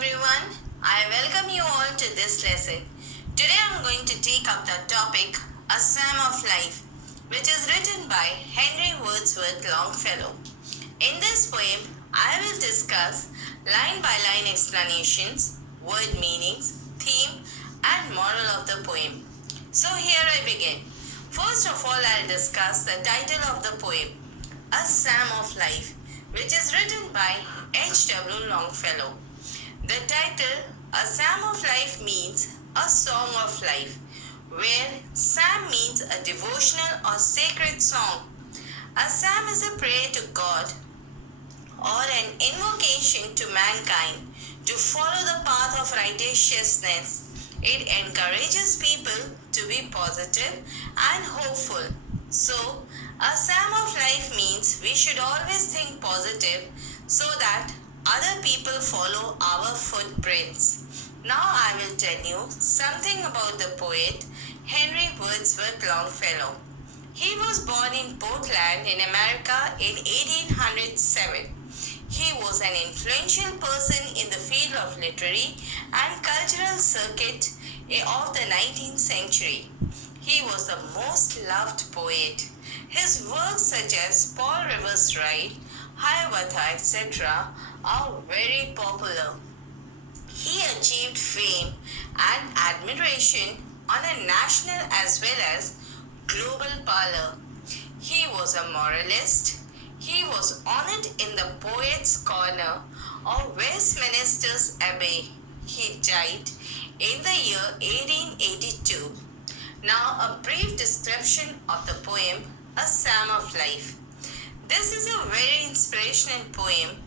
everyone. I welcome you all to this lesson. Today I am going to take up the topic A Psalm of Life, which is written by Henry Wordsworth Longfellow. In this poem, I will discuss line-by-line explanations, word meanings, theme, and moral of the poem. So here I begin. First of all, I'll discuss the title of the poem, A Psalm of Life, which is written by H.W. Longfellow. The title, A Psalm of Life, means a song of life, where psalm means a devotional or sacred song. A psalm is a prayer to God or an invocation to mankind to follow the path of righteousness. It encourages people to be positive and hopeful. So, a psalm of life means we should always think positive so that other people follow our footprints. Now I will tell you something about the poet Henry Wordsworth Longfellow. He was born in Portland in America in 1807. He was an influential person in the field of literary and cultural circuit of the 19th century. He was the most loved poet. His works such as Paul Rivers Ride, Hiawatha, etc. are very popular. He achieved fame and admiration on a national as well as global parlor. He was a moralist. He was honored in the Poets' Corner of Westminster's Abbey. He died in the year 1882. Now a brief description of the poem, A Psalm of Life. This is a very inspirational poem.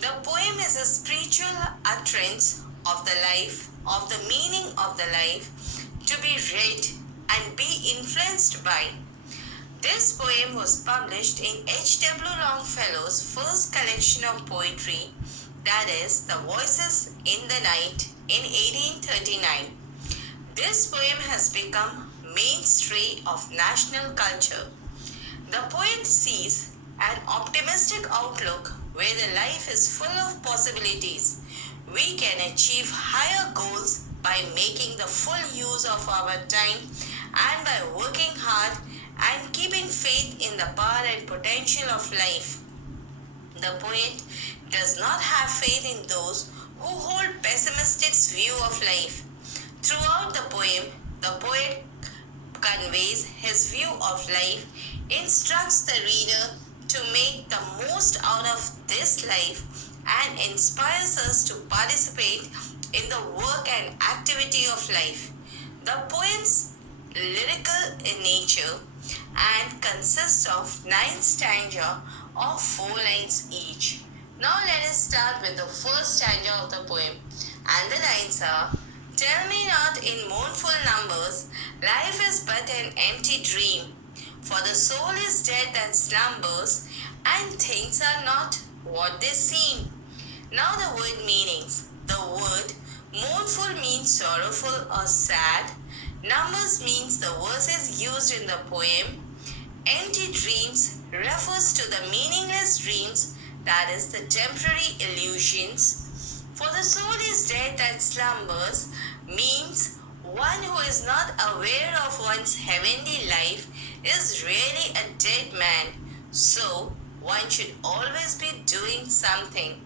The poem is a spiritual utterance of the life, of the meaning of the life, to be read and be influenced by. This poem was published in H.W. Longfellow's first collection of poetry, that is, The Voices in the Night, in 1839. This poem has become mainstay of national culture. The poet sees an optimistic outlook where the life is full of possibilities. We can achieve higher goals by making the full use of our time and by working hard and keeping faith in the power and potential of life. The poet does not have faith in those who hold pessimistic view of life. Throughout the poem, the poet conveys his view of life, instructs the reader to make the most out of this life, and inspires us to participate in the work and activity of life. The poem's lyrical in nature and consists of 9 stanzas of 4 lines each. Now let us start with the first stanza of the poem, and the lines are: Tell me not in mournful numbers, life is but an empty dream. For the soul is dead that slumbers, and things are not what they seem. Now the word meanings. The word mournful means sorrowful or sad. Numbers means the verses used in the poem. Empty dreams refers to the meaningless dreams, that is the temporary illusions. For the soul is dead that slumbers means one who is not aware of one's heavenly life is really a dead man. So one should always be doing something.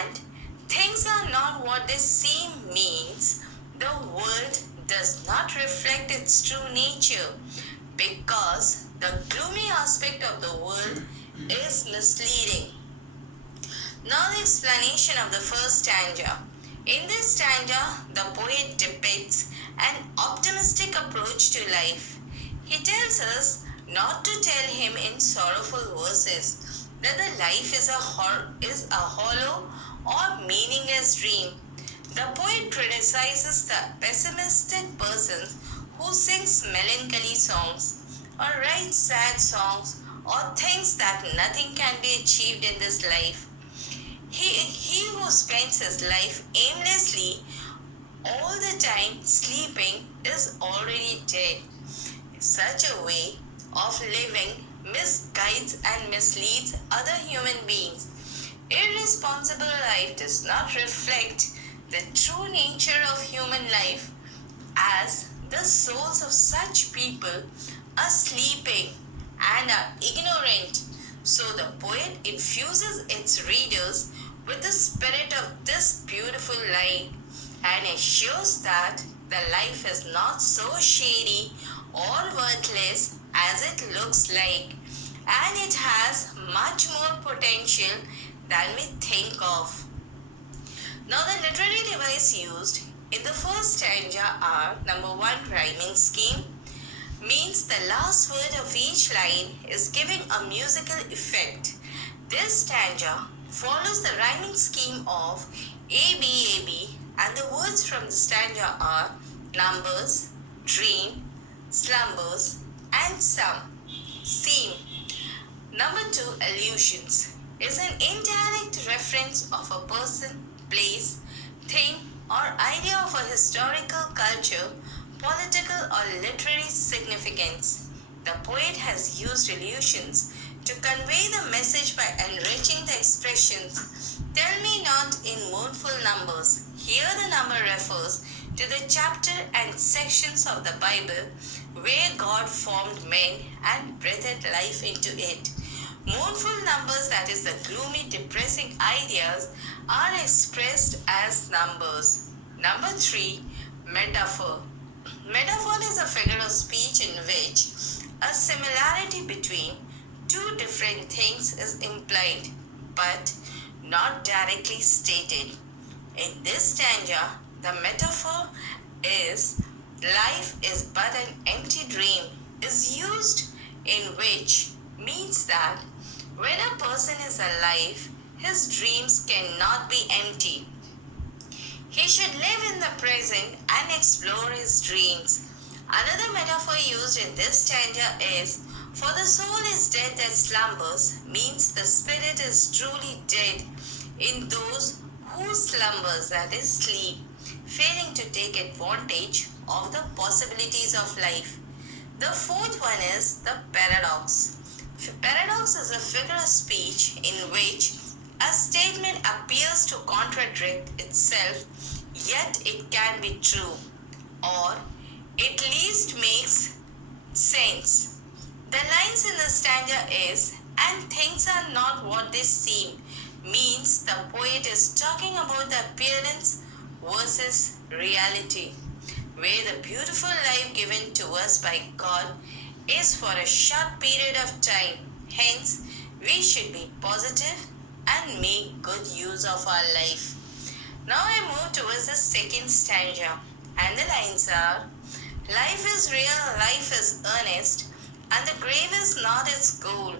And things are not what they seem means the world does not reflect its true nature, because the gloomy aspect of the world is misleading. Now the explanation of the first stanza. In this stanza, the poet depicts an optimistic approach to life. He tells us not to tell him in sorrowful verses that the life is a hollow or meaningless dream. The poet criticizes the pessimistic persons who sings melancholy songs or writes sad songs or thinks that nothing can be achieved in this life. He who spends his life aimlessly all the time sleeping is already dead. Such a way of living misguides and misleads other human beings. Irrespective irresponsible life does not reflect the true nature of human life, as the souls of such people are sleeping and are ignorant. So the poet infuses its readers with the spirit of this beautiful line and assures that the life is not so shady or worthless as it looks like, and it has much more potential than we think of. Now the literary device used in the first stanza are: number 1, rhyming scheme, means the last word of each line is giving a musical effect. This stanza follows the rhyming scheme of A B A B, and the words from the stanza are numbers, dream, slumbers, and some, seem. Number 2, allusions, is an indirect reference of a person, place, thing, or idea of a historical culture, political or literary significance. The poet has used allusions to convey the message by enriching the expressions. Tell me not in mournful numbers. Here the number refers to the chapter and sections of the Bible where God formed men and breathed life into it. Mournful numbers, that is the gloomy, depressing ideas, are expressed as numbers. Number 3, metaphor. Metaphor is a figure of speech in which a similarity between two different things is implied but not directly stated. In this stanza, the metaphor is life is but an empty dream is used, in which means that when a person is alive, his dreams cannot be empty. He should live in the present and explore his dreams. Another metaphor used in this stanza is: for the soul is dead that slumbers, means the spirit is truly dead in those who slumbers, that is sleep, failing to take advantage of the possibilities of life. The fourth one is the paradox. Paradox is a figure of speech in which a statement appears to contradict itself, yet it can be true, or at least makes sense. The lines in the stanza is: and things are not what they seem, means the poet is talking about the appearance versus reality, where the beautiful life given to us by God is for a short period of time. Hence, we should be positive and make good use of our life. Now I move towards the second stanza, and the lines are: life is real, life is earnest, and the grave is not its goal.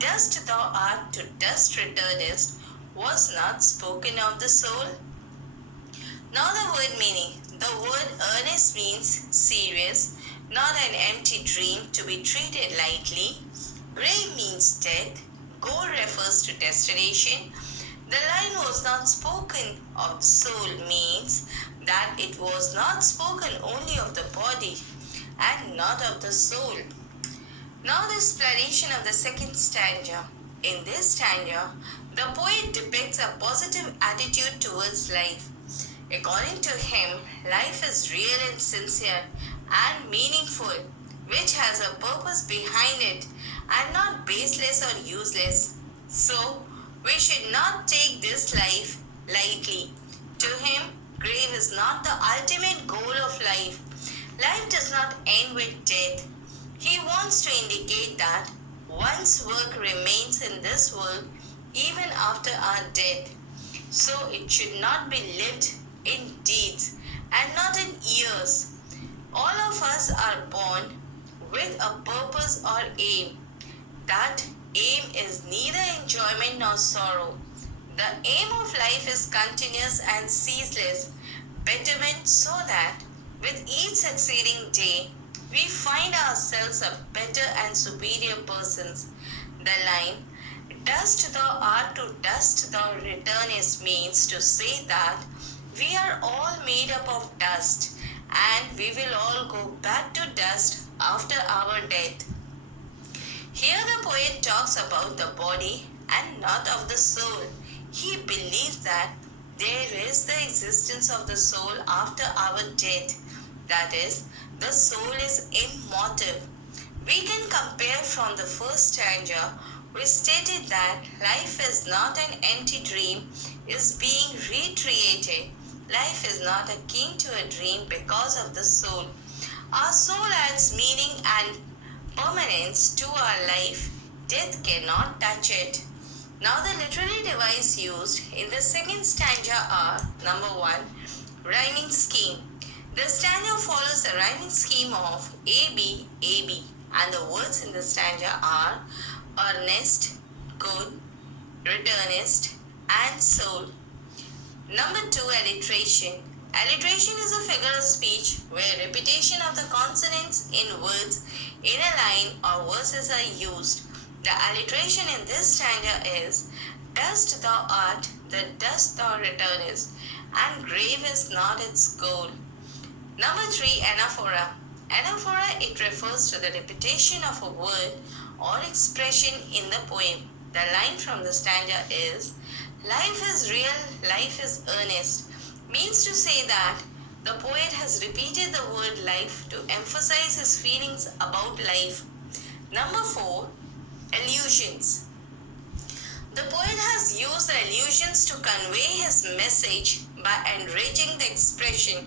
Dust thou art, to dust returnest, was not spoken of the soul. Now the word meaning. The word earnest means serious, not an empty dream to be treated lightly. Grave means death. Goal refers to destination. The line was not spoken of the soul means that it was not spoken only of the body and not of the soul. Now the explanation of the second stanza. In this stanza, the poet depicts a positive attitude towards life. According to him, life is real and sincere and meaningful, which has a purpose behind it and not baseless or useless. So, we should not take this life lightly. To him, grave is not the ultimate goal of life. Life does not end with death. He wants to indicate that one's work remains in this world even after our death. So it should not be lived in deeds and not in years. All of us are born with a purpose or aim. That aim is neither enjoyment nor sorrow. The aim of life is continuous and ceaseless betterment, so that with each succeeding day we find ourselves a better and superior persons. The line, dust thou art, to dust thou returnest, means to say that we are all made up of dust and we will all go back to dust after our death. Here the poet talks about the body and not of the soul. He believe that there is the existence of the soul after our death. That is, the soul is immortal. We can compare from the first stanza, which stated that life is not an empty dream, is being recreated. Life is not akin to a dream because of the soul. Our soul adds meaning and permanence to our life. Death cannot touch it. Now the literary device used in the second stanza are: number 1, rhyming scheme. The stanza follows the rhyming scheme of AB, AB, and the words in the stanza are earnest, good, returnist, and soul. Number 2, alliteration. Alliteration is a figure of speech where repetition of the consonants in words in a line or verses are used. The alliteration in this stanza is: dust thou art, the dust thou returnest, and grave is not its goal. Number 3, anaphora. Anaphora, it refers to the repetition of a word or expression in the poem. The line from the stanza is: life is real, life is earnest, means to say that the poet has repeated the word life to emphasize his feelings about life. Number 4, allusions. The poet has used the allusions to convey his message by enriching the expression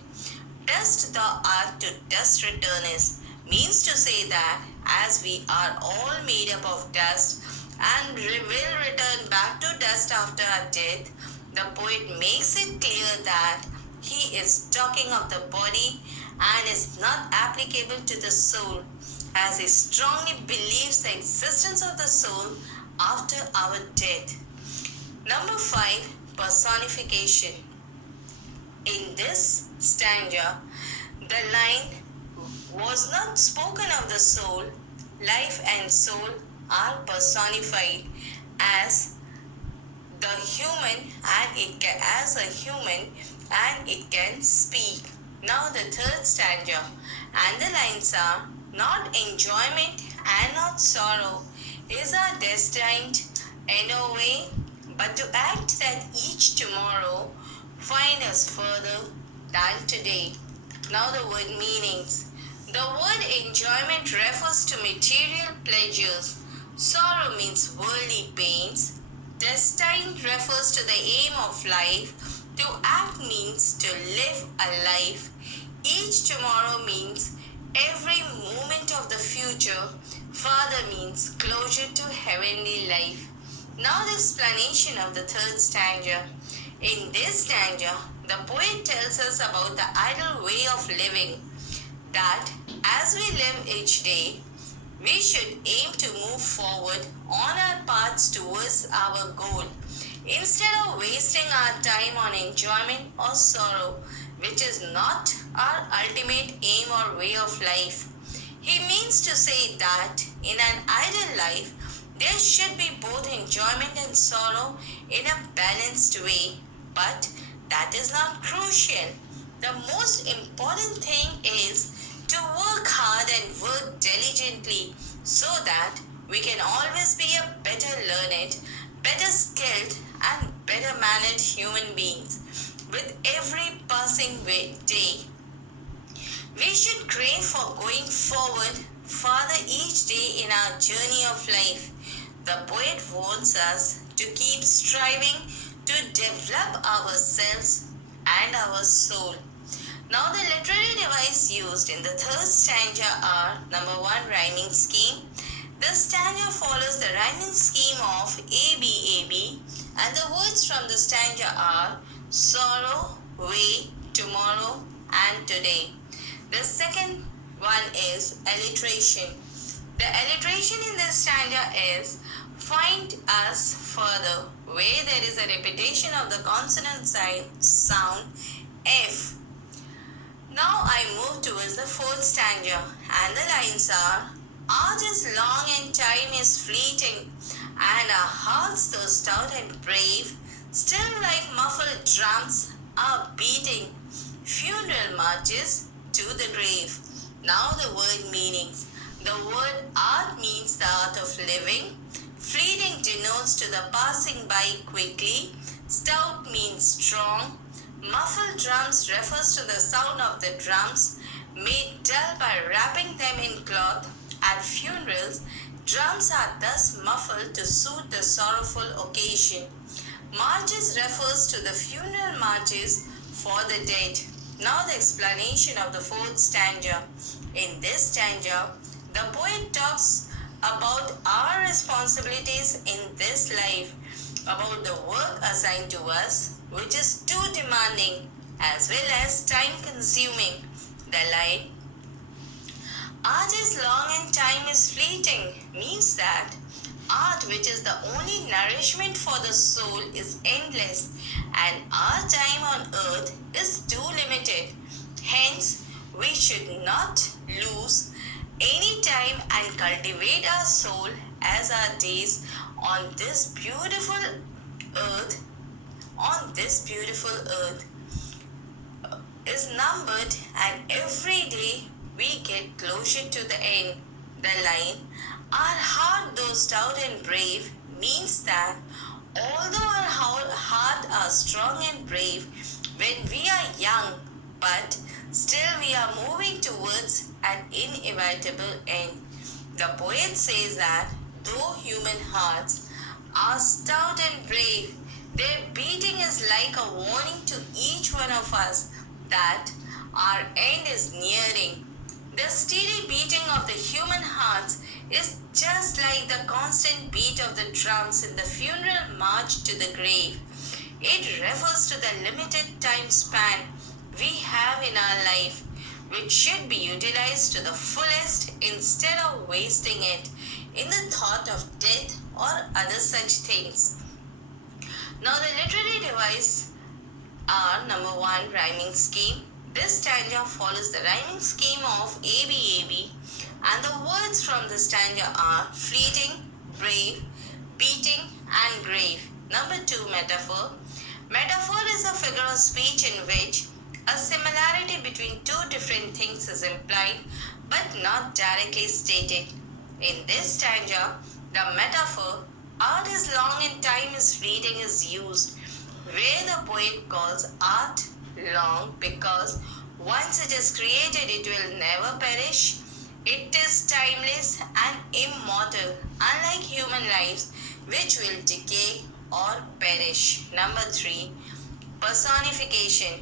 dust thou art to dust returnest, means to say that as we are all made up of dust and will return back to dust after our death, the poet makes it clear that he is talking of the body and is not applicable to the soul, as he strongly believes the existence of the soul after our death. Number 5, personification. In this stanza, the line was not spoken of the soul. Life and soul are personified as the human and it can speak. Now the third stanza, and the lines are: not enjoyment and not sorrow is our destined in a way, but to act that each tomorrow find us further than today. Now the word meanings. The word enjoyment refers to material pleasures. Sorrow means worldly pains. Destined refers to the aim of life. To act means to live a life. Each tomorrow means every moment of the future. Father means closure to heavenly life. Now the explanation of the third stanza. In this stanza, the poet tells us about the ideal way of living, that as we live each day, we should aim to move forward on our paths towards our goal, instead of wasting our time on enjoyment or sorrow, which is not our ultimate aim or way of life. He means to say that in an ideal life, there should be both enjoyment and sorrow in a balanced way, but that is not crucial. The most important thing is to work hard and work diligently so that we can always be a better learned, better skilled, and better mannered human beings with every passing day. We should crave for going forward farther each day in our journey of life. The poet wants us to keep striving to develop ourselves and our soul. Now the literary device used in the third stanza are: number 1, rhyming scheme. The stanza follows the rhyming scheme of ABAB, and the words from the stanza are sorrow, way, tomorrow, and today. The second one is alliteration. The alliteration in this stanza is: find us further, where there is a repetition of the consonant sound F. Now I move towards the fourth stanza, and the lines are: art is long and time is fleeting, and our hearts though stout and brave, still like muffled drums are beating funeral marches to the grave. Now the word meanings. The word art means the art of living. Fleeting denotes to the passing by quickly. Stout means strong. Muffled drums refers to the sound of the drums made dull by wrapping them in cloth. At funerals, drums are thus muffled to suit the sorrowful occasion. Marches refers to the funeral marches for the dead. Now the explanation of the fourth stanza. In this stanza, the poet talks about our responsibilities in this life, about the work assigned to us, which is too demanding as well as time consuming. The line, art is long and time is fleeting, means that art, which is the only nourishment for the soul, is endless, and our time on earth is too limited. Hence, we should not lose any time and cultivate our soul, as our days on this beautiful earth is numbered, and every day we get closer to the end. The line, our heart though stout and brave, means that although our heart are strong and brave when we are young, but still we are moving towards an inevitable end. The poet says that though human hearts are stout and brave, their beating is like a warning to each one of us that our end is nearing. The steady beating of the human hearts is just like the constant beat of the drums in the funeral march to the grave. It refers to the limited time span we have in our life, which should be utilized to the fullest instead of wasting it in the thought of death or other such things. Now the literary device are number 1, rhyming scheme. This stanza follows the rhyming scheme of ABAB, and the words from the stanza are fleeting, brave, beating, and grave. Number 2, metaphor. Metaphor is a figure of speech in which a similarity between two different things is implied but not directly stated. In this stanza, the metaphor, art is long and time is fleeting, is used, where the poet calls art long because once it is created it will never perish. It is timeless and immortal, unlike human lives which will decay or perish. Number 3, personification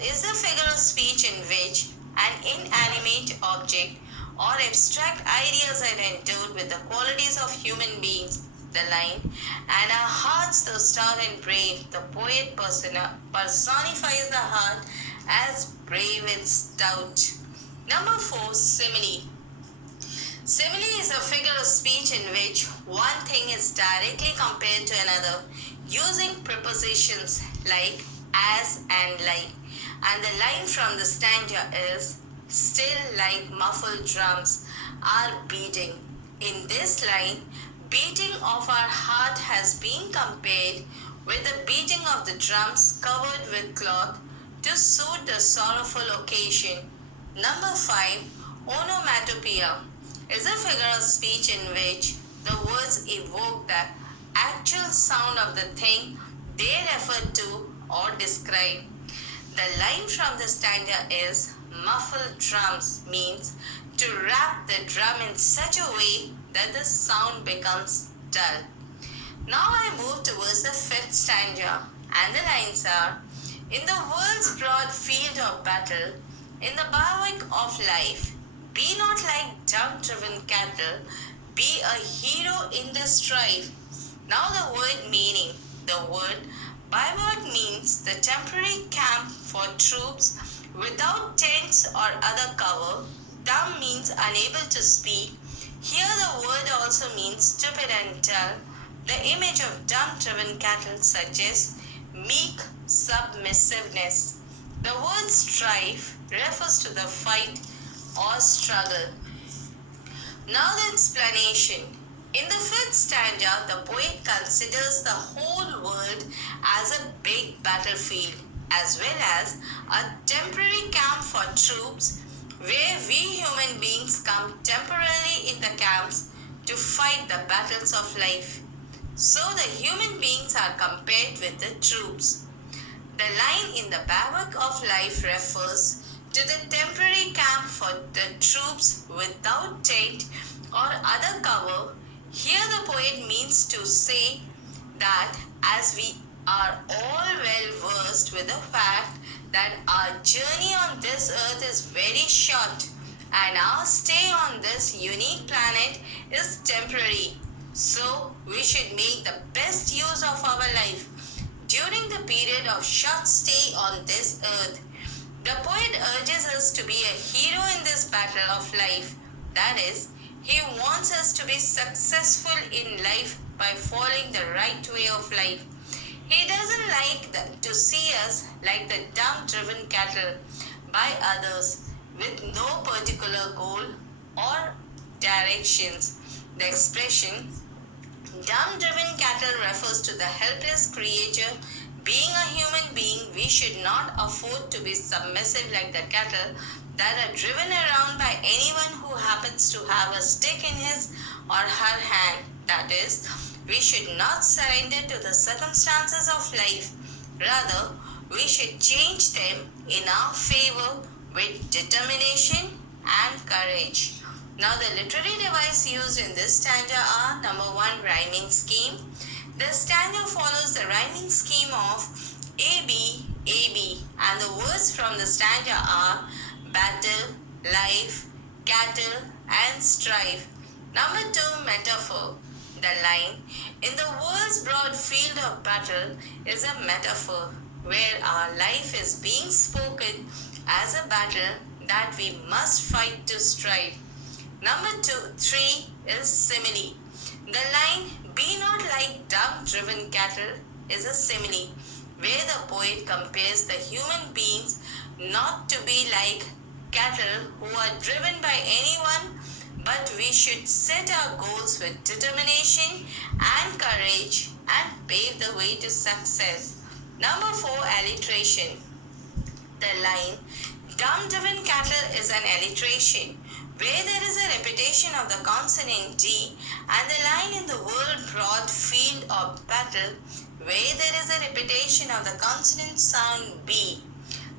is a figure of speech in which an inanimate object or abstract ideas are endowed with the qualities of human beings. The line, and our hearts though stout and brave, the poet personifies the heart as brave and stout. Number 4, simile. Simile is a figure of speech in which one thing is directly compared to another using prepositions like as and like. And the line from the stanza is, still like muffled drums are beating. In this line, beating of our heart has been compared with the beating of the drums covered with cloth to suit the sorrowful occasion. Number 5, onomatopoeia is a figure of speech in which the words evoke the actual sound of the thing they refer to or describe. The line from the stanza is, muffled drums means to wrap the drum in such a way that the sound becomes dull. Now I move towards the 5th stanza, and the lines are, in the world's broad field of battle, in the bivouac of life, be not like dumb-driven cattle, be a hero in the strife. Now the word meaning. The word bivouac means the temporary camp for troops without tents or other cover. Dumb means unable to speak. Here the word also means stupid and dull. The image of dumb-driven cattle suggests meek submissiveness. The word strife refers to the fight or struggle. Now the explanation. In the 5th stanza, the poet considers the whole world as a big battlefield, as well as a temporary camp for troops where we human beings come temporarily in the camps to fight the battles of life. So the human beings are compared with the troops. The line in the bivouac of life refers to the temporary camp for the troops without tent or other cover. Here the poet means to say that as we are all well versed with the fact that our journey on this earth is very short and our stay on this unique planet is temporary, so we should make the best use of our life during the period of short stay on this earth. The poet urges us to be a hero in this battle of life. That is, he wants us to be successful in life by following the right way of life. He doesn't like to see us like the dumb-driven cattle by others with no particular goal or directions. The expression dumb-driven cattle refers to the helpless creature. Being a human being, we should not afford to be submissive like the cattle that are driven around by anyone who happens to have a stick in his or her hand. That is, we should not surrender to the circumstances of life. Rather, we should change them in our favor with determination and courage. Now, the literary device used in this stanza are: number 1, rhyming scheme. The stanza follows the rhyming scheme of AB, AB, and the words from the stanza are battle, life, cattle, and strife. Number 2, metaphor. The line, in the world's broad field of battle, is a metaphor where our life is being spoken as a battle that we must fight to strive. Number 3 is simile. The line, be not like dumb-driven cattle, is a simile where the poet compares the human beings not to be like cattle who are driven by anyone, but we should set our goals with determination and courage and pave the way to success. Number 4, alliteration. The line, dumb-driven cattle, is an alliteration where there is a repetition of the consonant D, and the line, in the world broad field of battle, where there is a repetition of the consonant sound B.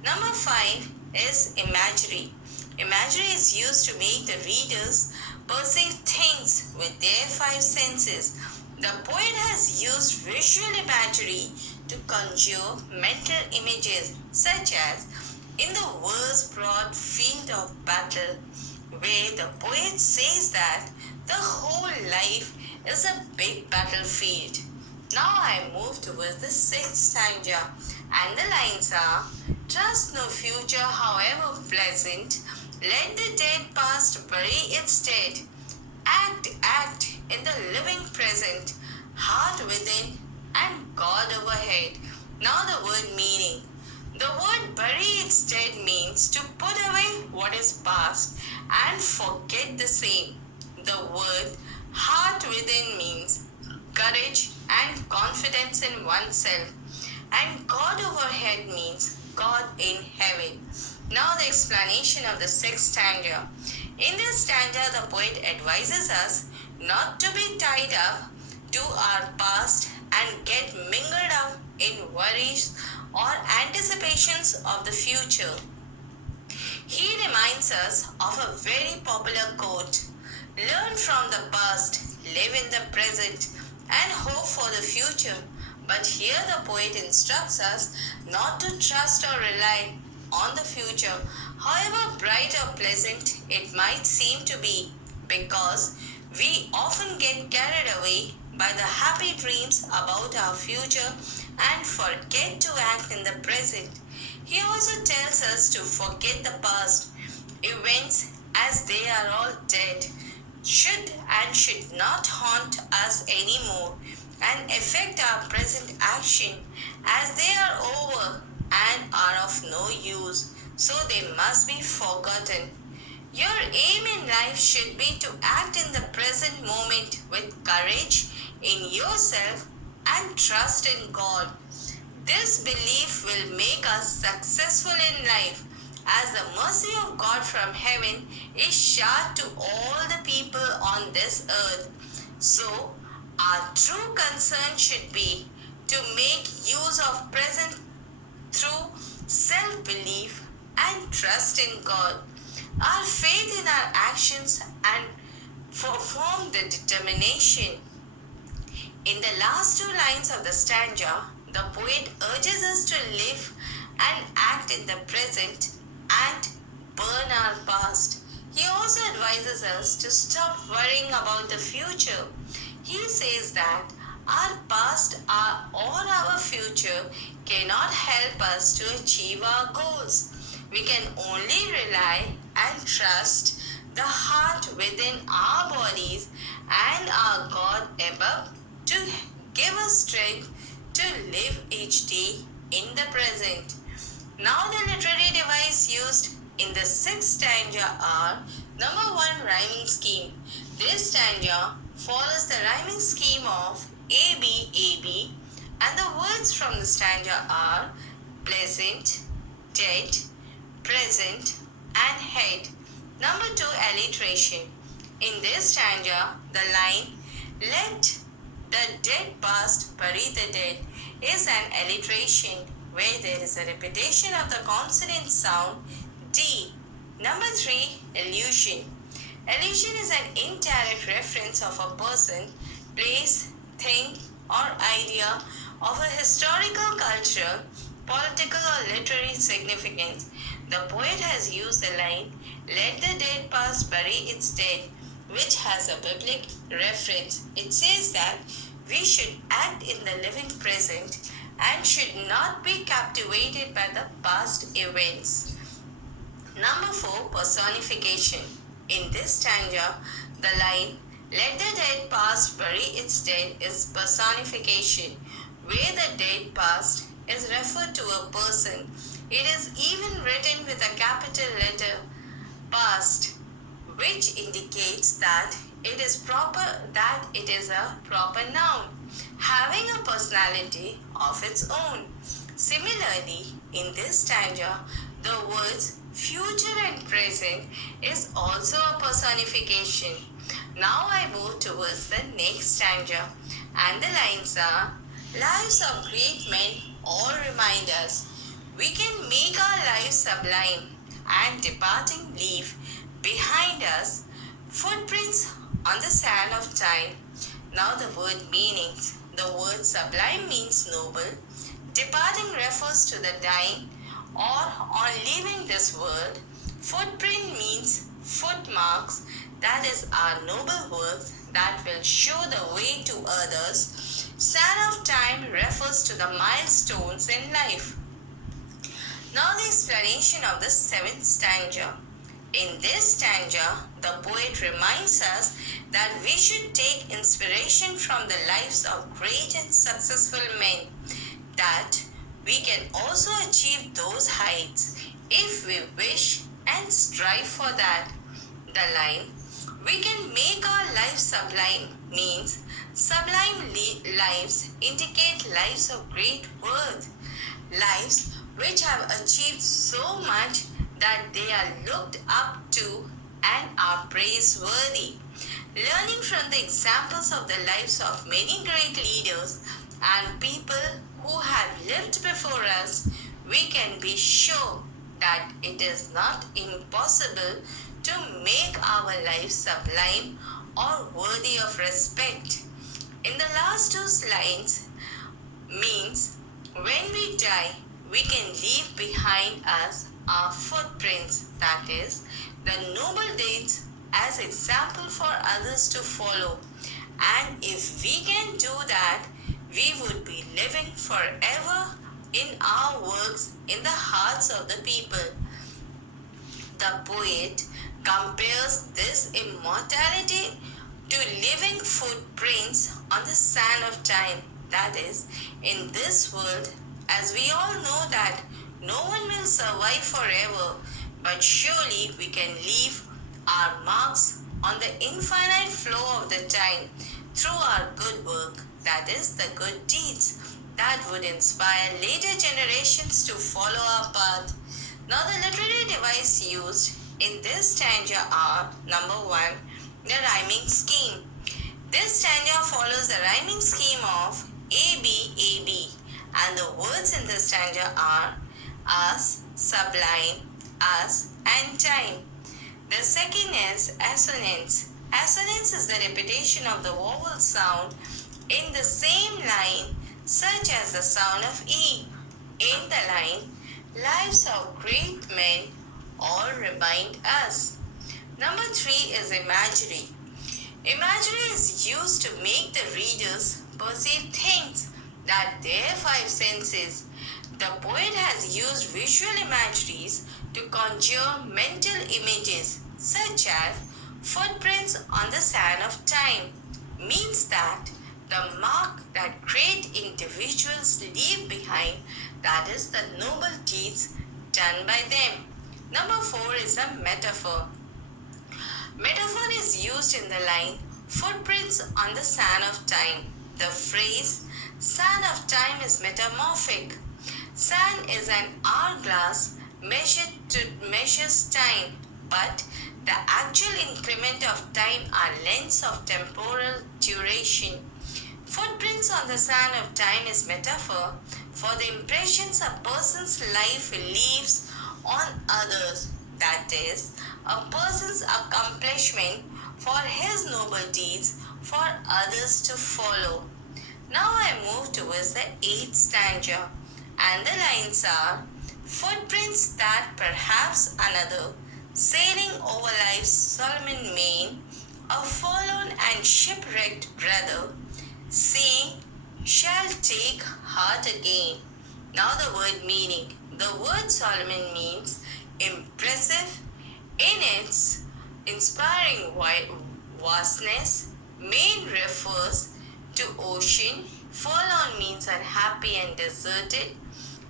Number 5 is imagery. Imagery is used to make the readers perceive things with their 5 senses. The poet has used visual imagery to conjure mental images, such as in the world's broad field of battle, where the poet says that the whole life is a big battlefield. Now I move towards the 6th stanza, and the lines are: trust no future however pleasant, let the dead past bury its dead, act in the living present, heart within and God overhead. Now the word meaning. The word bury its dead means to put away what is past and forget the same. The word heart within means courage and confidence in oneself. And God overhead means God in heaven. Now the explanation of the 6th stanza. In this stanza, the poet advises us not to be tied up to our past and get mingled up in worries or anticipations of the future. He reminds us of a very popular quote: learn from the past, live in the present, and hope for the future. But here the poet instructs us not to trust or rely on the future, however bright or pleasant it might seem to be, because we often get carried away by the happy dreams about our future and forget to act in the present. He also tells us to forget the past events as they are all dead, should not haunt us anymore, and affect our present action as they are over and are of no use, so they must be forgotten. Your aim in life should be to act in the present moment with courage in yourself and trust in God. This belief will make us successful in life, as the mercy of God from heaven is shared to all the people on this earth. So, Our true concern should be to make use of present through self-belief and trust in God. Our faith in our actions and form the determination. In the last two lines of the stanza, the poet urges us to live and act in the present and burn our past. He also advises us to stop worrying about the future. He says that our past or our future cannot help us to achieve our goals. We can only rely and trust the heart within our bodies and our God above to give us strength to live each day in the present. Now the literary device used in the sixth stanza are number 1, rhyming scheme. This stanza follows the rhyming scheme of AB, AB, and the words from the stanza are pleasant, dead, present, and head. Number 2, alliteration. In this stanza, the line let the dead past bury the dead is an alliteration where there is a repetition of the consonant sound D. Number 3, allusion. Allusion is an indirect reference of a person, place, thing, or idea of a historical, cultural, political, or literary significance. The poet has used the line, let the dead past bury its dead, which has a biblical reference. It says that we should act in the living present and should not be captivated by the past events. Number 4, personification. In this stanza, the line, let the dead past bury its dead is personification, where the dead past is referred to a person. It is even written with a capital letter, past, which indicates that it is a proper noun, having a personality of its own. Similarly, in this stanza, the words future and present is also a personification. Now I move towards the next stanza, and the lines are, lives of great men all remind us we can make our lives sublime and departing leave behind us footprints on the sand of time. Now the word meanings. The word sublime means noble. Departing refers to the dying or on leaving this world. Footprint means footmarks, that is our noble works that will show the way to others. Sand of time refers to the milestones in life. Now the explanation of the seventh stanza. In this stanza, the poet reminds us that we should take inspiration from the lives of great and successful men, that we can also achieve those heights if we wish and strive for that. The line, we can make our lives sublime, means sublime lives indicate lives of great worth, lives which have achieved so much that they are looked up to and are praiseworthy. Learning from the examples of the lives of many great leaders and people who have lived before us, we can be sure that it is not impossible to make our lives sublime or worthy of respect. In the last two lines means when we die, we can leave behind us our footprints, that is, the noble deeds as example for others to follow. And if we can do that, we would be living forever in our works in the hearts of the people. The poet compares this immortality to living footprints on the sand of time. That is, in this world, as we all know that no one will survive forever, but surely we can leave our marks on the infinite flow of the time through our good work, that is, the good deeds that would inspire later generations to follow our path. Now the literary device used in this stanza are, number 1, the rhyming scheme. This stanza follows the rhyming scheme of A B A B, and the words in this stanza are us, sublime, us, and time. The second is assonance. Assonance is the repetition of the vowel sound in the same line, such as the sound of E. In the line, lives of great men all remind us. Number 3 is imagery. Imagery is used to make the readers perceive things that their five senses. The poet has used visual imageries to conjure mental images such as footprints on the sand of time, means that the mark that great individuals leave behind, that is the noble deeds done by them. Number 4 is a metaphor. Metaphor is used in the line footprints on the sand of time. The phrase sand of time is metamorphic. Sand is an hourglass measures time, but the actual increment of time are lengths of temporal duration. Footprints on the sand of time is metaphor for the impressions a person's life leaves on others, that is, a person's accomplishment for his noble deeds for others to follow. Now I move towards the 8th stanza, and the lines are footprints that perhaps another, sailing over life's Solomon main, a forlorn and shipwrecked brother, saying, shall take heart again. Now the word meaning. The word Solomon means impressive in its inspiring vastness. Main refers to ocean. Forlorn means unhappy and deserted.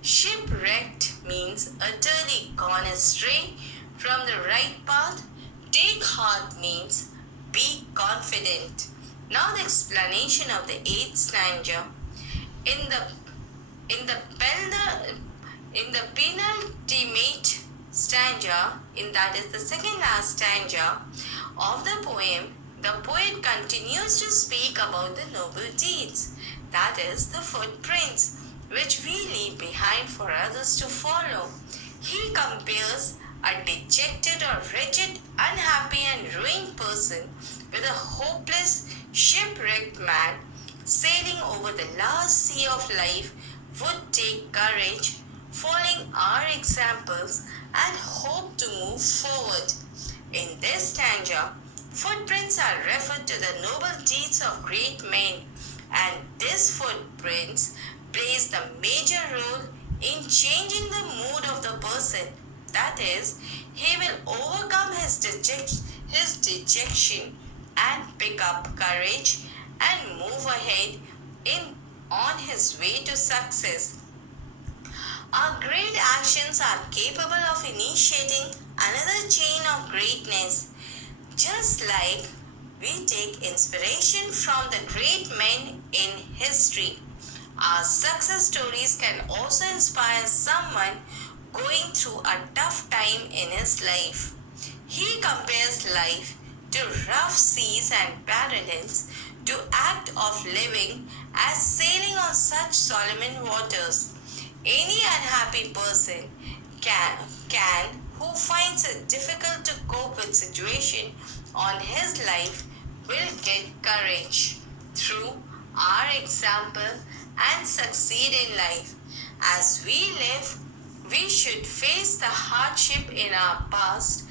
Shipwrecked means utterly gone astray from the right path. Take heart means be confident. Now the explanation of the 8th stanza. In the penultimate stanza, that is the second last stanza of the poem, the poet continues to speak about the noble deeds, that is the footprints which we leave behind for others to follow. He compares a dejected or wretched, unhappy and ruined person with a hopeless, shipwrecked man sailing over the last sea of life would take courage, following our examples, and hope to move forward. In this stanza, footprints are referred to the noble deeds of great men, and these footprints plays the major role in changing the mood of the person. That is, he will overcome his dejection and pick up courage and move ahead on his way to success. Our great actions are capable of initiating another chain of greatness, just like we take inspiration from the great men in history. Our success stories can also inspire someone going through a tough time in his life. He compares life to rough seas and paradise, to act of living as sailing on such Solomon waters. Any unhappy person can who finds it difficult to cope with situation on his life will get courage through our example and succeed in life. As we live, we should face the hardship in our path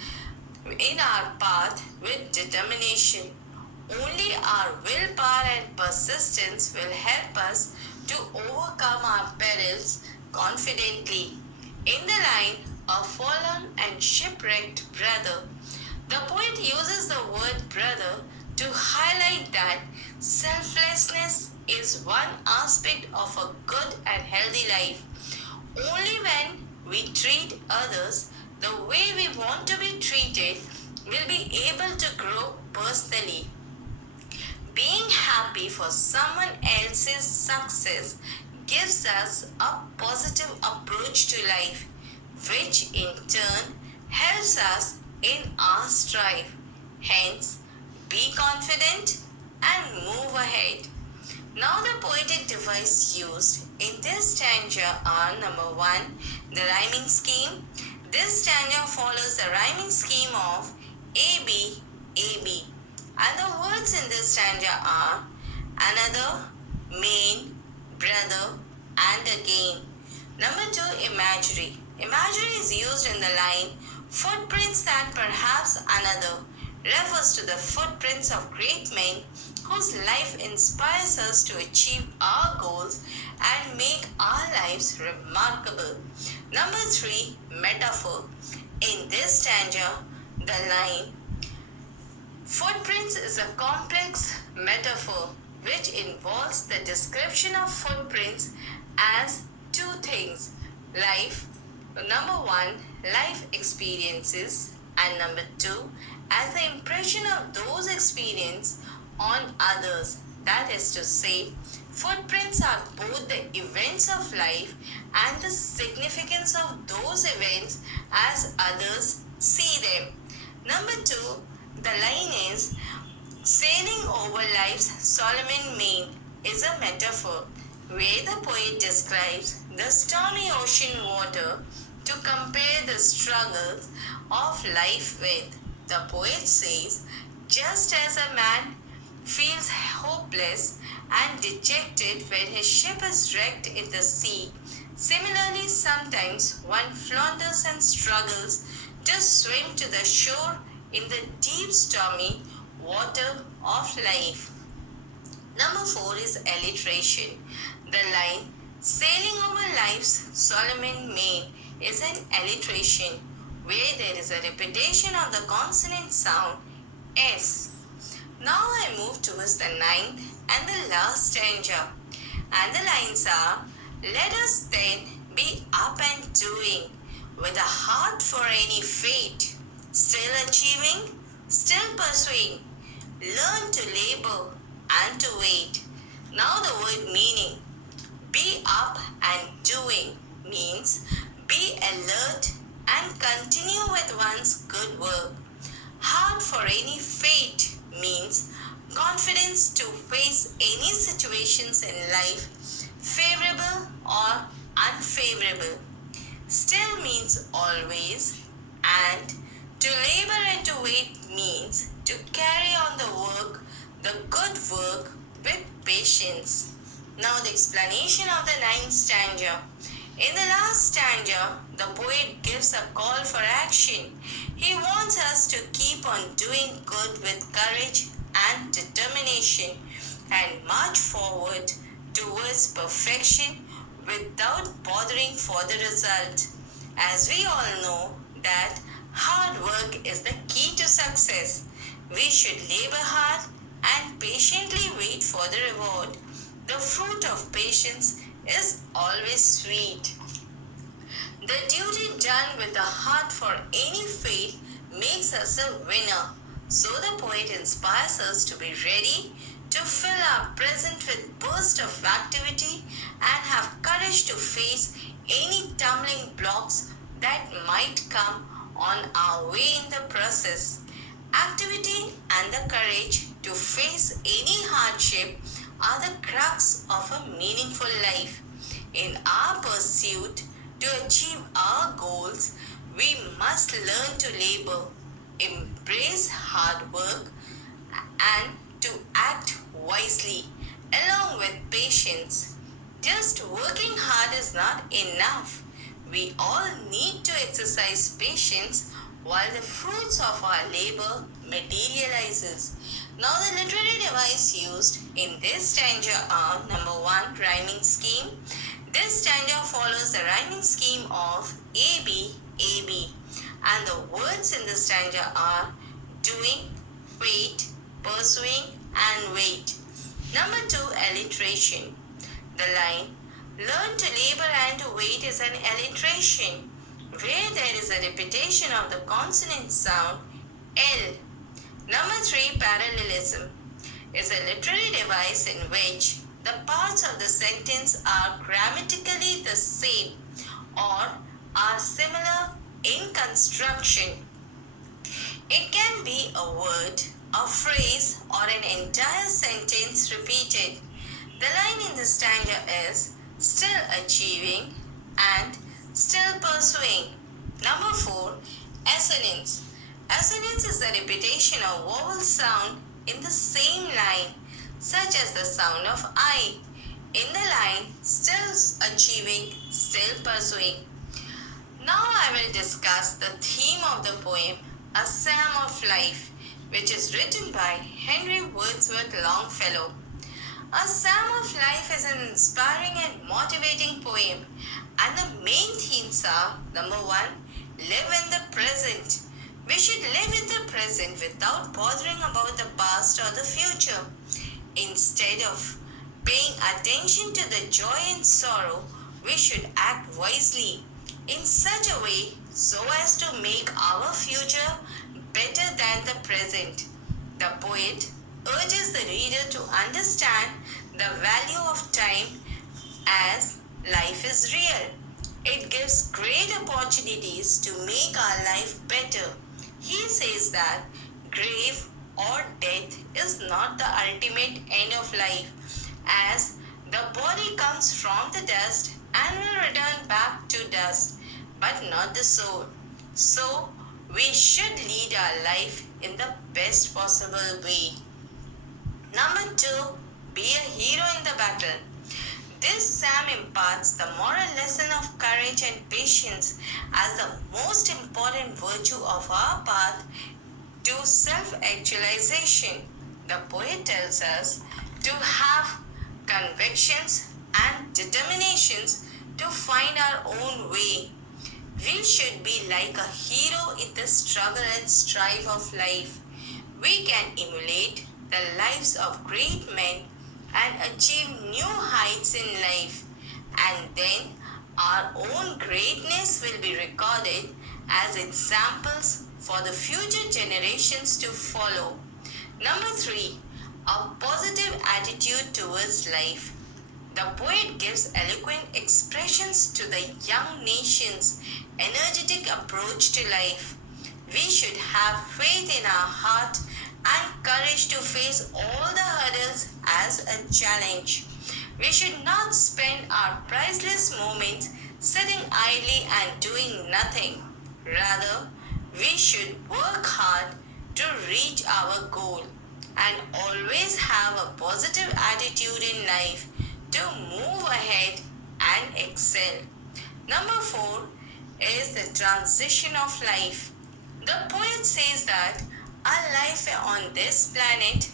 with determination. Only our willpower and persistence will help us to overcome our perils confidently. In the line, a fallen and shipwrecked brother, the poet uses the word brother to highlight that selflessness is one aspect of a good and healthy life. Only when we treat others the way we want to be treated, will be able to grow personally. Being happy for someone else's success gives us a positive approach to life, which in turn helps us in our strive. Hence, be confident, and move ahead. Now the poetic device used in this stanza are number 1, the rhyming scheme. This stanza follows the rhyming scheme of AB, AB. And the words in this stanza are another, main, brother, and again. Number 2, imagery. Imagery is used in the line footprints and perhaps another refers to the footprints of great men whose life inspires us to achieve our goals and make our lives remarkable. Number 3, metaphor. In this stanza, the line footprints is a complex metaphor which involves the description of footprints as two things: life, number 1, life experiences, and number 2, as the impression of those experiences on others. That is to say, footprints are both the events of life and the significance of those events as others see them. Number 2, the line is sailing over life's Solomon main is a metaphor where the poet describes the stormy ocean water to compare the struggles of life with. The poet says, just as a man feels hopeless and dejected when his ship is wrecked in the sea, similarly sometimes one flounders and struggles to swim to the shore in the deep stormy water of life. Number 4 is alliteration. The line sailing over life's Solomon main is an alliteration where there is a repetition of the consonant sound S. Now I move towards the 9th and the last stanza, and the lines are, let us then be up and doing, with a heart for any fate, still achieving, still pursuing, learn to labor and to wait. Now the word meaning, be up and doing means be alert and continue with one's good work. Heart for any fate means confidence to face any situations in life, favorable or unfavorable. Still means always, and to labor and to wait means to carry on the work, the good work, with patience. Now the explanation of the 9th stanza. In the last stanza, the poet gives a call for action. He wants us to keep on doing good with courage and determination and march forward towards perfection without bothering for the result. As we all know that hard work is the key to success. We should labor hard and patiently wait for the reward. The fruit of patience is always sweet. The duty done with a heart for any fate makes us a winner. So the poet inspires us to be ready to fill our present with bursts of activity and have courage to face any tumbling blocks that might come on our way in the process. Activity and the courage to face any hardship are the crux of a meaningful life. In our pursuit to achieve our goals, we must learn to labor, embrace hard work, and to act wisely, along with patience. Just working hard is not enough. We all need to exercise patience while the fruits of our labor materializes. Now the literary device used in this stanza are number 1, rhyming scheme. This stanza follows the rhyming scheme of AB, AB, and the words in the stanza are doing, wait, pursuing, and wait. Number 2, alliteration. The line learn to labor and to wait is an alliteration where there is a repetition of the consonant sound L. Number 3, parallelism is a literary device in which the parts of the sentence are grammatically the same or are similar in construction. It can be a word, a phrase or an entire sentence repeated. The line in the stanza is still achieving and still pursuing. Number 4. Assonance. Assonance is the repetition of vowel sound in the same line, such as the sound of I. In the line, still achieving, still pursuing. Now I will discuss the theme of the poem, A Psalm of Life, which is written by Henry Wordsworth Longfellow. A Psalm of Life is an inspiring and motivating poem, and the main themes are: number 1, live in the present. We should live in the present without bothering about the past or the future. Instead of paying attention to the joy and sorrow, we should act wisely in such a way so as to make our future better than the present. The poet urges the reader to understand the value of time as life is real. It gives great opportunities to make our life better. He says that grave or death is not the ultimate end of life, as the body comes from the dust and will return back to dust, but not the soul. So, we should lead our life in the best possible way. Number 2, be a hero in the battle. This psalm imparts the moral lesson of courage and patience as the most important virtue of our path to self-actualization. The poet tells us to have convictions and determinations to find our own way. We should be like a hero in the struggle and strife of life. We can emulate the lives of great men and achieve new heights in life, and then our own greatness will be recorded as examples for the future generations to follow. Number 3, a positive attitude towards life. The poet gives eloquent expressions to the young nation's energetic approach to life. We should have faith in our heart and courage to face all the hurdles as a challenge. We should not spend our priceless moments sitting idly and doing nothing. Rather, we should work hard to reach our goal and always have a positive attitude in life to move ahead and excel. Number 4 is the transition of life. The poet says that our life on this planet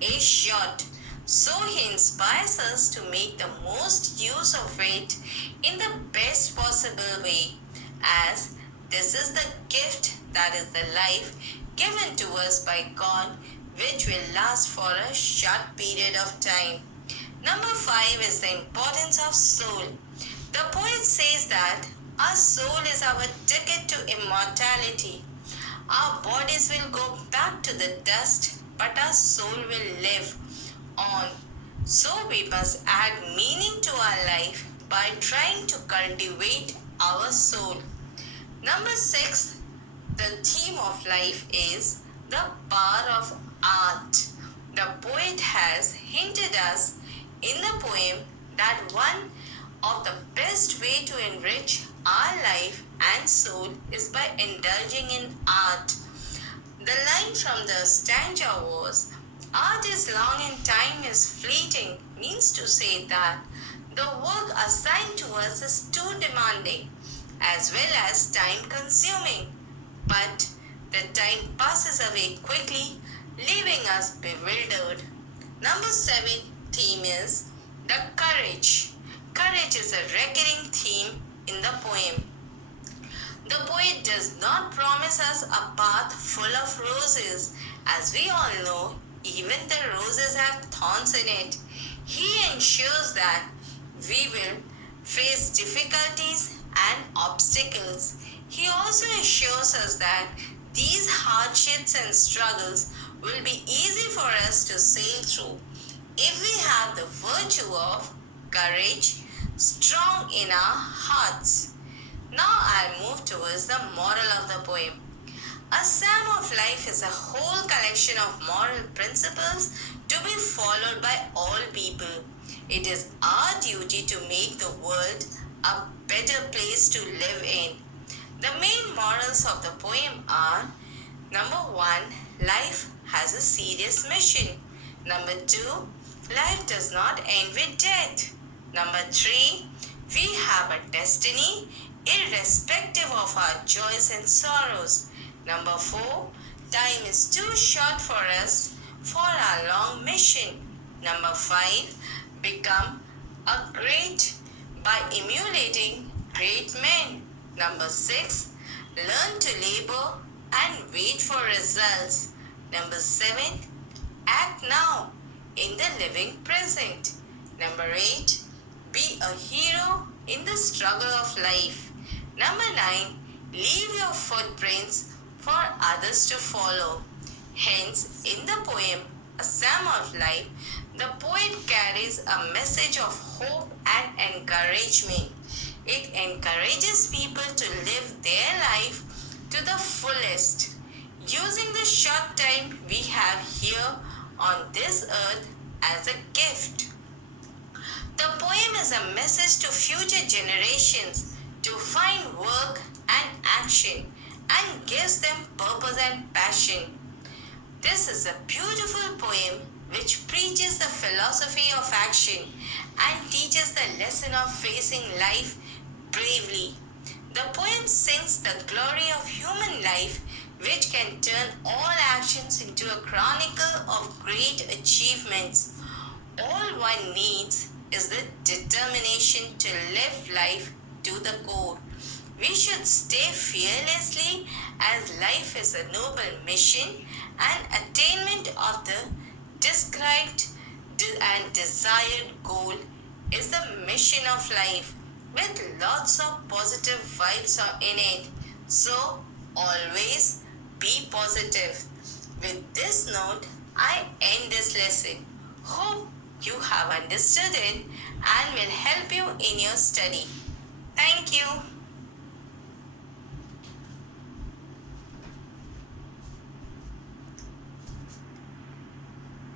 is short, so he inspires us to make the most use of it in the best possible way, as this is the gift, that is the life given to us by God, which will last for a short period of time. Number 5 is the importance of soul. The poet says that our soul is our ticket to immortality. Our bodies will go back to the dust, but our soul will live on. So we must add meaning to our life by trying to cultivate our soul. Number 6, the theme of life is the power of art. The poet has hinted us in the poem that one of the best way to enrich our life and soul is by indulging in art. The line from the stanza was, art is long and time is fleeting, means to say that the work assigned to us is too demanding as well as time consuming, but the time passes away quickly, leaving us bewildered. Number 7 theme is the courage. Courage is a recurring theme in the poem. The poet does not promise us a path full of roses. As we all know, even the roses have thorns in it. He ensures that we will face difficulties and obstacles. He also assures us that these hardships and struggles will be easy for us to sail through if we have the virtue of courage strong in our hearts. Now I'll move towards the moral of the poem. A psalm of life is a whole collection of moral principles to be followed by all people. It is our duty to make the world a better place to live in. The main morals of the poem are: number 1, life has a serious mission. Number 2, life does not end with death. Number 3, we have a destiny irrespective of our joys and sorrows. Number 4, time is too short for us for our long mission. Number 5, become a great by emulating great men. Number 6, learn to labor and wait for results. Number 7, act now in the living present. Number 8, be a hero in the struggle of life. Number 9, leave your footprints for others to follow. Hence, in the poem A Psalm of Life, the poet carries a message of hope and encouragement. It encourages people to live their life to the fullest, using the short time we have here on this earth as a gift. The poem is a message to future generations to find work and action and gives them purpose and passion. This is a beautiful poem which preaches the philosophy of action and teaches the lesson of facing life bravely. The poem sings the glory of human life, which can turn all actions into a chronicle of great achievements. All one needs is the determination to live life to the core. We should stay fearlessly, as life is a noble mission and attainment of the described and desired goal is the mission of life, with lots of positive vibes in it. So always be positive. With this note, I end this lesson. Hope you have understood it and will help you in your study. Thank you.